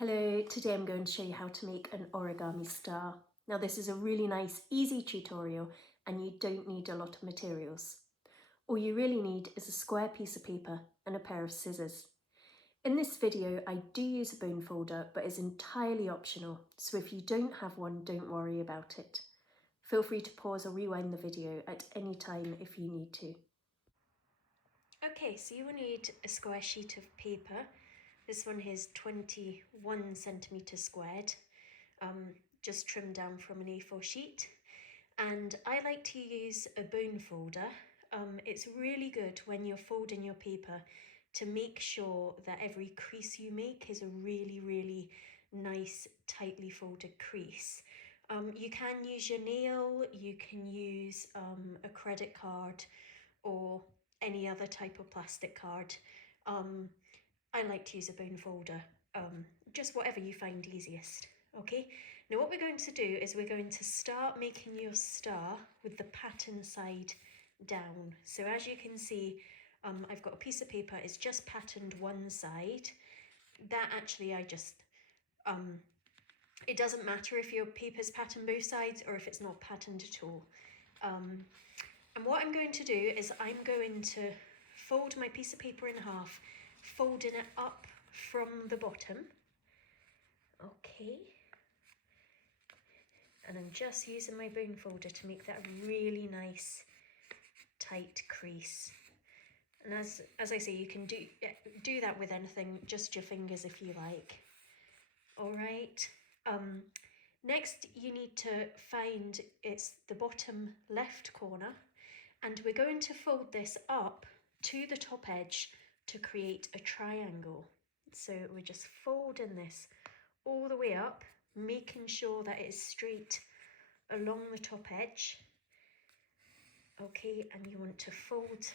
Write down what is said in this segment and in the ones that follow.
Hello, today I'm going to show you how to make an origami star. Now this is a really nice, easy tutorial and you don't need a lot of materials. All you really need is a square piece of paper and a pair of scissors. In this video I do use a bone folder but it's entirely optional, so if you don't have one, don't worry about it. Feel free to pause or rewind the video at any time if you need to. Okay, so you will need a square sheet of paper. This one is 21 centimetres squared, just trimmed down from an A4 sheet. And I like to use a bone folder. It's really good when you're folding your paper to make sure that every crease you make is a really nice, tightly folded crease. You can use your nail, you can use a credit card or any other type of plastic card. I like to use a bone folder, just whatever you find easiest. Okay, now what we're going to do is we're going to start making your star with the pattern side down. So as you can see, I've got a piece of paper, it's just patterned one side. That actually it doesn't matter if your paper's patterned both sides or if it's not patterned at all. And what I'm going to do is I'm going to fold my piece of paper in half, folding it up from the bottom. Okay. And I'm just using my bone folder to make that a really nice tight crease. And as I say, you can do that with anything, just your fingers if you like. All right. Next you need to find, it's the bottom left corner, and we're going to fold this up to the top edge to create a triangle. So we're just folding this all the way up, making sure that it is straight along the top edge. Okay, and you want to fold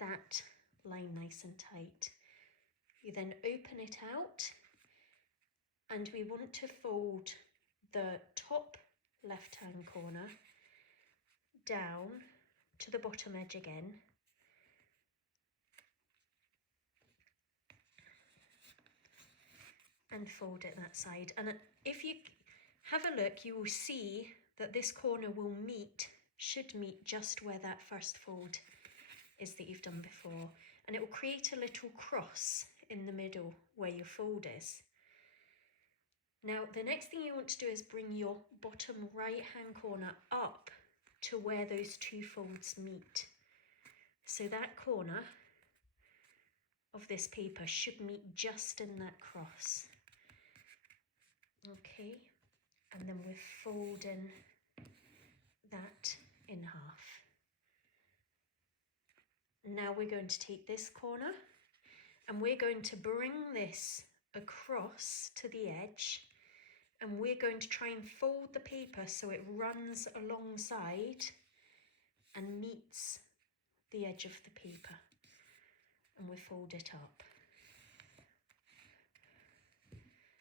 that line nice and tight. You then open it out and we want to fold the top left-hand corner down to the bottom edge again. And fold it that side. And if you have a look, you will see that this corner should meet just where that first fold is that you've done before. And it will create a little cross in the middle where your fold is. Now, the next thing you want to do is bring your bottom right-hand corner up to where those two folds meet. So that corner of this paper should meet just in that cross. Okay, and then we're folding that in half. Now we're going to take this corner and we're going to bring this across to the edge, and we're going to try and fold the paper so it runs alongside and meets the edge of the paper, and we fold it up.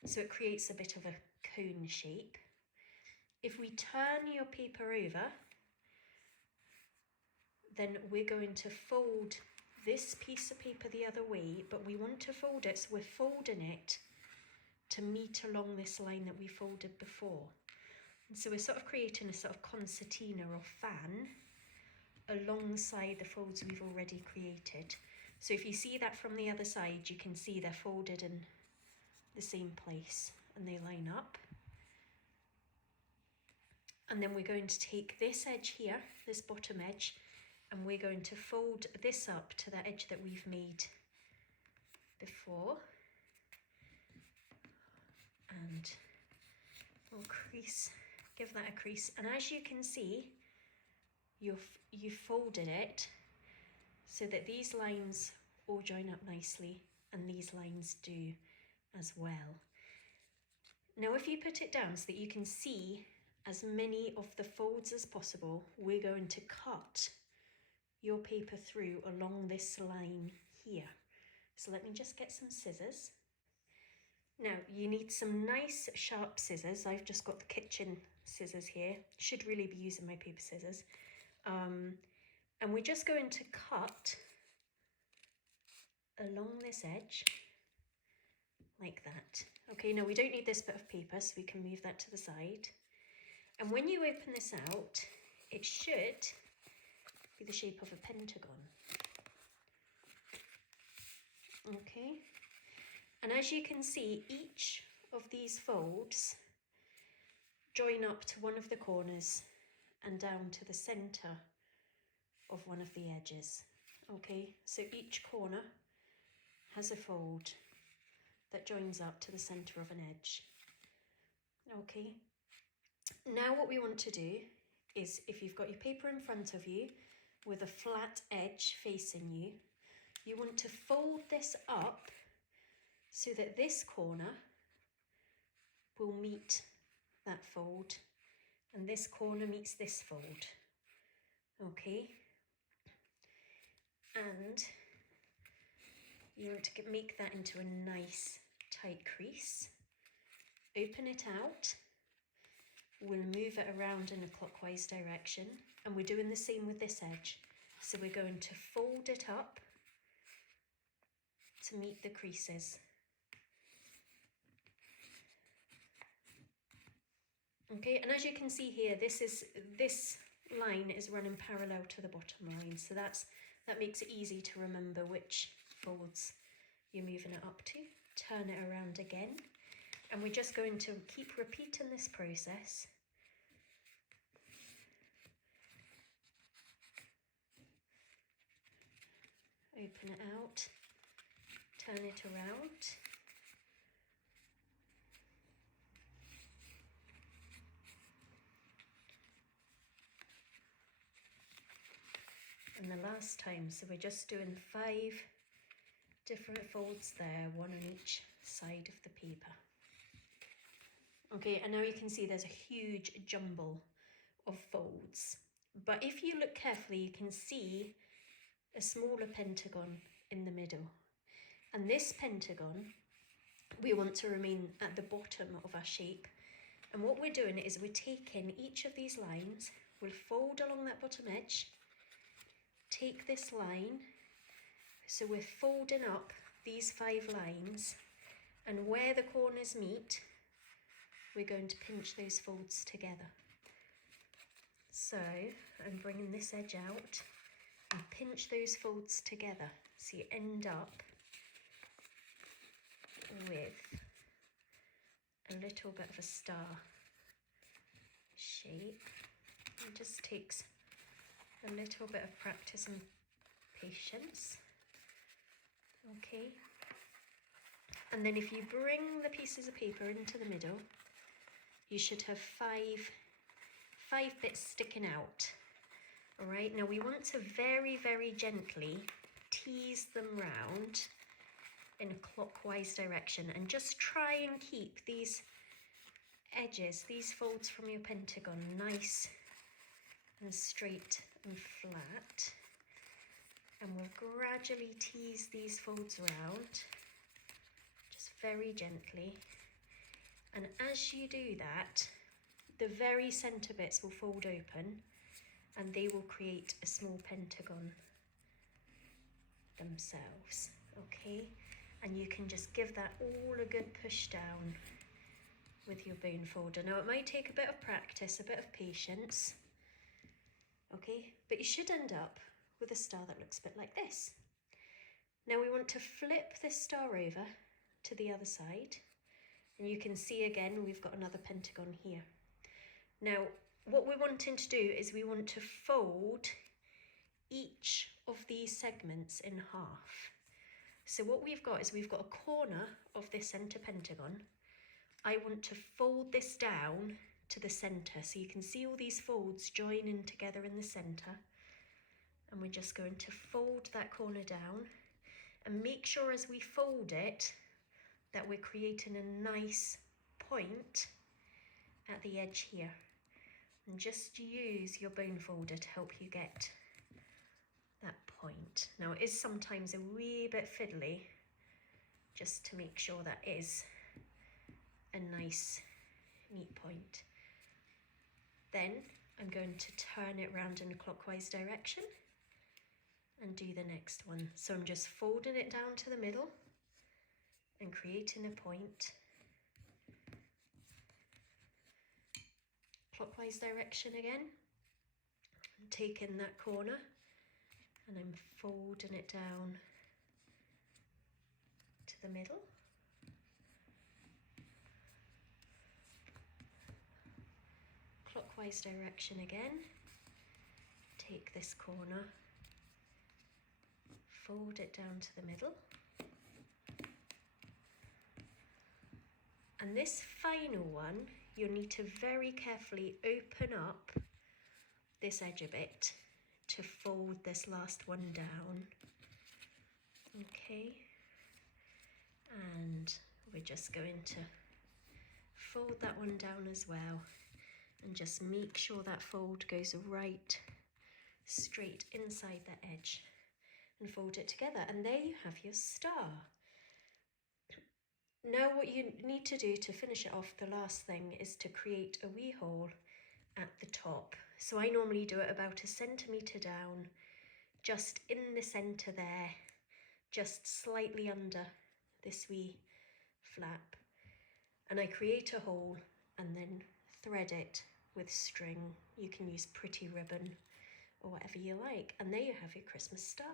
So it creates a bit of a cone shape. If we turn your paper over, then we're going to fold this piece of paper the other way, but we want to fold it so we're folding it to meet along this line that we folded before. And so we're sort of creating a sort of concertina or fan alongside the folds we've already created. So if you see that from the other side, you can see they're folded in the same place and they line up. And then we're going to take this edge here, this bottom edge, and we're going to fold this up to the edge that we've made before. And we'll crease, give that a crease. And as you can see, you've folded it so that these lines all join up nicely and these lines do as well. Now if you put it down so that you can see as many of the folds as possible, we're going to cut your paper through along this line here. So let me just get some scissors. Now you need some nice sharp scissors. I've just got the kitchen scissors here. Should really be using my paper scissors. And we're just going to cut along this edge like that. Okay, now we don't need this bit of paper, so we can move that to the side. And when you open this out, it should be the shape of a pentagon. Okay, and as you can see, each of these folds join up to one of the corners and down to the center of one of the edges. Okay, so each corner has a fold that joins up to the center of an edge. Okay, now what we want to do is, if you've got your paper in front of you with a flat edge facing you, you want to fold this up so that this corner will meet that fold and this corner meets this fold. Okay, and you want to make that into a nice tight crease. Open it out. We'll move it around in a clockwise direction, and we're doing the same with this edge. So we're going to fold it up to meet the creases. Okay, and as you can see here, this line is running parallel to the bottom line, so that makes it easy to remember which folds you're moving it up to. Turn it around again, and we're just going to keep repeating this process. Open it out, turn it around. And the last time, so we're just doing 5 different folds there, one on each side of the paper. Okay, and now you can see there's a huge jumble of folds. But if you look carefully, you can see a smaller pentagon in the middle. And this pentagon, we want to remain at the bottom of our shape. And what we're doing is we're taking each of these lines, we'll fold along that bottom edge, take this line, so we're folding up these 5 lines, and where the corners meet, we're going to pinch those folds together. So I'm bringing this edge out and pinch those folds together, so you end up with a little bit of a star shape. It just takes a little bit of practice and patience. Okay, and then if you bring the pieces of paper into the middle, you should have five bits sticking out. All right, now we want to very, very gently tease them round in a clockwise direction, and just try and keep these edges, these folds from your pentagon, nice and straight and flat. And we'll gradually tease these folds around, just very gently. And as you do that, the very centre bits will fold open and they will create a small pentagon themselves, okay? And you can just give that all a good push down with your bone folder. Now it might take a bit of practice, a bit of patience, okay? But you should end up with a star that looks a bit like this. Now we want to flip this star over to the other side, and you can see again we've got another pentagon here. Now what we're wanting to do is we want to fold each of these segments in half. So what we've got is we've got a corner of this centre pentagon. I want to fold this down to the centre, so you can see all these folds joining together in the centre. And we're just going to fold that corner down, and make sure as we fold it that we're creating a nice point at the edge here. And just use your bone folder to help you get that point. Now it is sometimes a wee bit fiddly, just to make sure that is a nice neat point. Then I'm going to turn it round in a clockwise direction and do the next one. So I'm just folding it down to the middle, and creating a point, clockwise direction again, I'm taking that corner and I'm folding it down to the middle. Clockwise direction again, take this corner, fold it down to the middle. And this final one, you'll need to very carefully open up this edge a bit to fold this last one down. Okay, and we're just going to fold that one down as well, and just make sure that fold goes right straight inside the edge, and fold it together, and there you have your star. Now what you need to do to finish it off, the last thing, is to create a wee hole at the top. So I normally do it about 1 centimetre down, just in the centre there, just slightly under this wee flap. And I create a hole and then thread it with string. You can use pretty ribbon or whatever you like. And there you have your Christmas star.